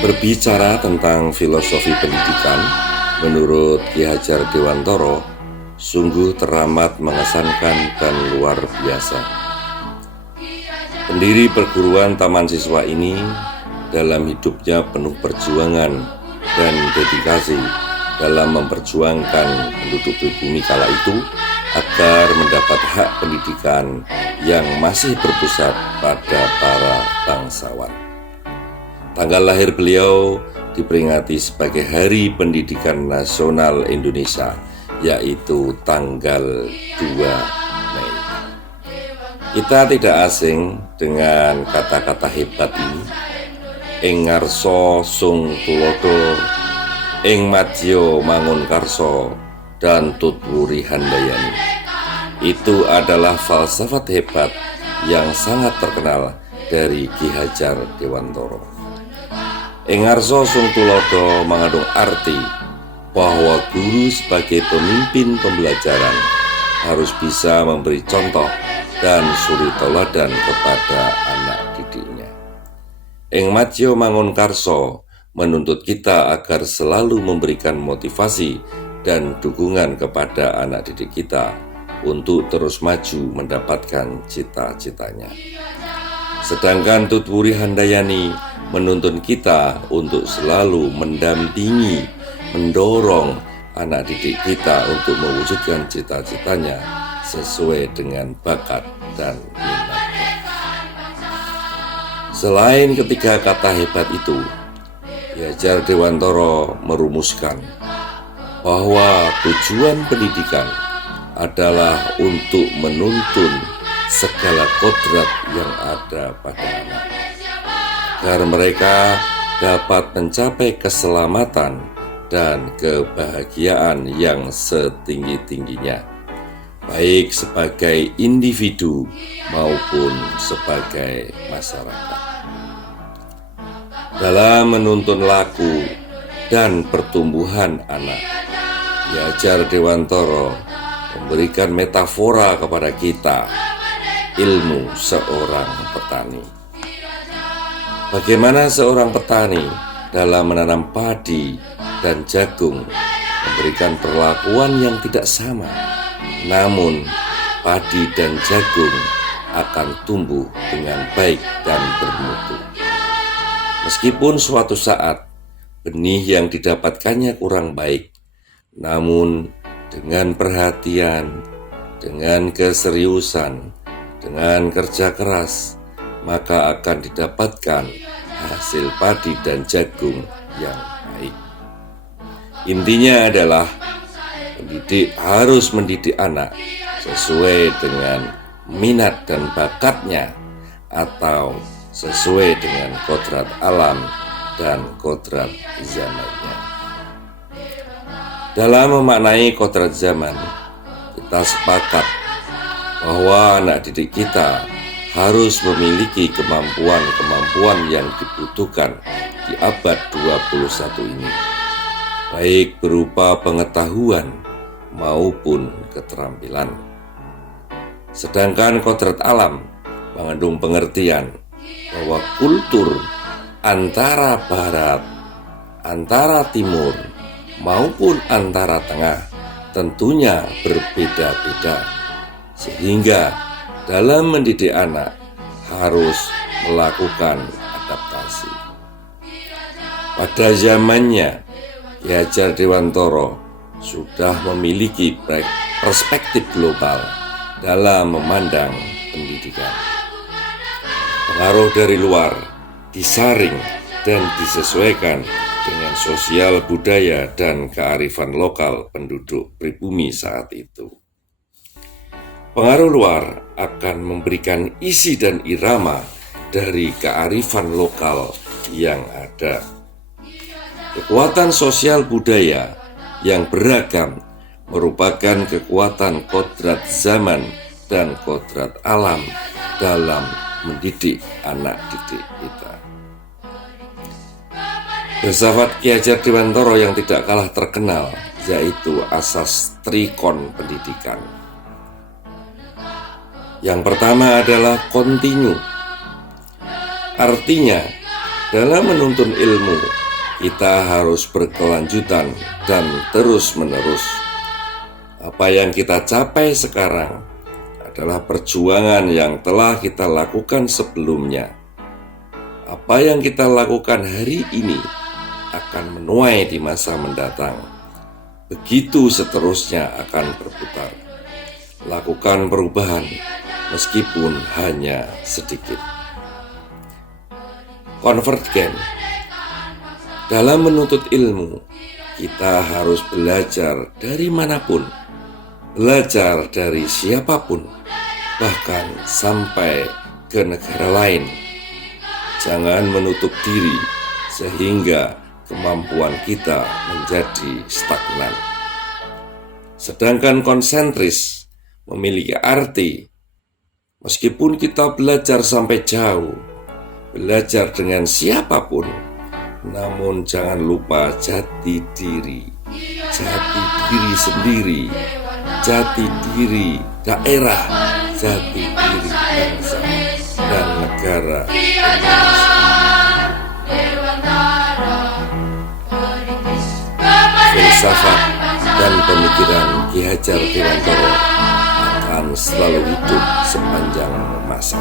Berbicara tentang filosofi pendidikan, menurut Ki Hajar Dewantoro, sungguh teramat mengesankan dan luar biasa. Pendiri perguruan Taman Siswa ini dalam hidupnya penuh perjuangan dan dedikasi dalam memperjuangkan penduduk pribumi kala itu agar mendapat hak pendidikan yang masih berpusat pada para bangsawan. Tanggal lahir beliau diperingati sebagai Hari Pendidikan Nasional Indonesia, yaitu tanggal 2 Mei. Kita tidak asing dengan kata-kata hebat ini. Ing ngarsa sung tulodo, ing madya mangun karso, dan tutwuri handayani. Itu adalah falsafat hebat yang sangat terkenal dari Ki Hajar Dewantoro. Ing ngarsa sung tulodo mengandung arti bahwa guru sebagai pemimpin pembelajaran harus bisa memberi contoh dan suri teladan kepada anak didiknya. Ing madya mangun karso menuntut kita agar selalu memberikan motivasi dan dukungan kepada anak didik kita untuk terus maju mendapatkan cita-citanya. Sedangkan tutwuri handayani menuntun kita untuk selalu mendampingi, mendorong anak didik kita untuk mewujudkan cita-citanya sesuai dengan bakat dan minatnya. Selain ketiga kata hebat itu, Ki Hajar Dewantoro merumuskan bahwa tujuan pendidikan adalah untuk menuntun segala kodrat yang ada pada anak, agar mereka dapat mencapai keselamatan dan kebahagiaan yang setinggi-tingginya, baik sebagai individu maupun sebagai masyarakat. Dalam menuntun laku dan pertumbuhan anak, Ki Hajar Dewantoro memberikan metafora kepada kita, ilmu seorang petani. Bagaimana seorang petani dalam menanam padi dan jagung memberikan perlakuan yang tidak sama, namun padi dan jagung akan tumbuh dengan baik dan bermutu. Meskipun suatu saat benih yang didapatkannya kurang baik, namun dengan perhatian, dengan keseriusan, dengan kerja keras, maka akan didapatkan hasil padi dan jagung yang baik. Intinya adalah pendidik harus mendidik anak sesuai dengan minat dan bakatnya atau sesuai dengan kodrat alam dan kodrat zamannya. Dalam memaknai kodrat zaman, kita sepakat bahwa anak didik kita harus memiliki kemampuan-kemampuan yang dibutuhkan di abad 21 ini, baik berupa pengetahuan maupun keterampilan. Sedangkan kodrat alam mengandung pengertian bahwa kultur antara barat, antara timur, maupun antara tengah tentunya berbeda-beda, sehingga dalam mendidik anak harus melakukan adaptasi. Pada zamannya, Ki Hajar Dewantoro sudah memiliki perspektif global dalam memandang pendidikan. Pengaruh dari luar disaring dan disesuaikan dengan sosial budaya dan kearifan lokal penduduk pribumi saat itu. Pengaruh luar akan memberikan isi dan irama dari kearifan lokal yang ada. Kekuatan sosial budaya yang beragam merupakan kekuatan kodrat zaman dan kodrat alam dalam mendidik anak didik kita. Filsafat Ki Hajar Dewantoro yang tidak kalah terkenal yaitu asas trikon pendidikan. Yang pertama adalah kontinu. Artinya, Dalam menuntun ilmu, kita harus berkelanjutan dan terus-menerus. Apa yang kita capai sekarang adalah perjuangan yang telah kita lakukan sebelumnya. Apa yang kita lakukan hari ini akan menuai di masa mendatang. Begitu seterusnya akan berputar. Lakukan perubahan meskipun hanya sedikit. Convergen. Dalam menuntut ilmu, kita harus belajar dari manapun, belajar dari siapapun, bahkan sampai ke negara lain. Jangan menutup diri sehingga kemampuan kita menjadi stagnan. Sedangkan konsentris memiliki arti, meskipun kita belajar sampai jauh, belajar dengan siapapun, namun jangan lupa jati diri sendiri, jati diri daerah, jati diri bangsa dan negara Indonesia. Filsafat dan pemikiran Ki Hajar Dewantara akan selalu hidup sepanjang masa.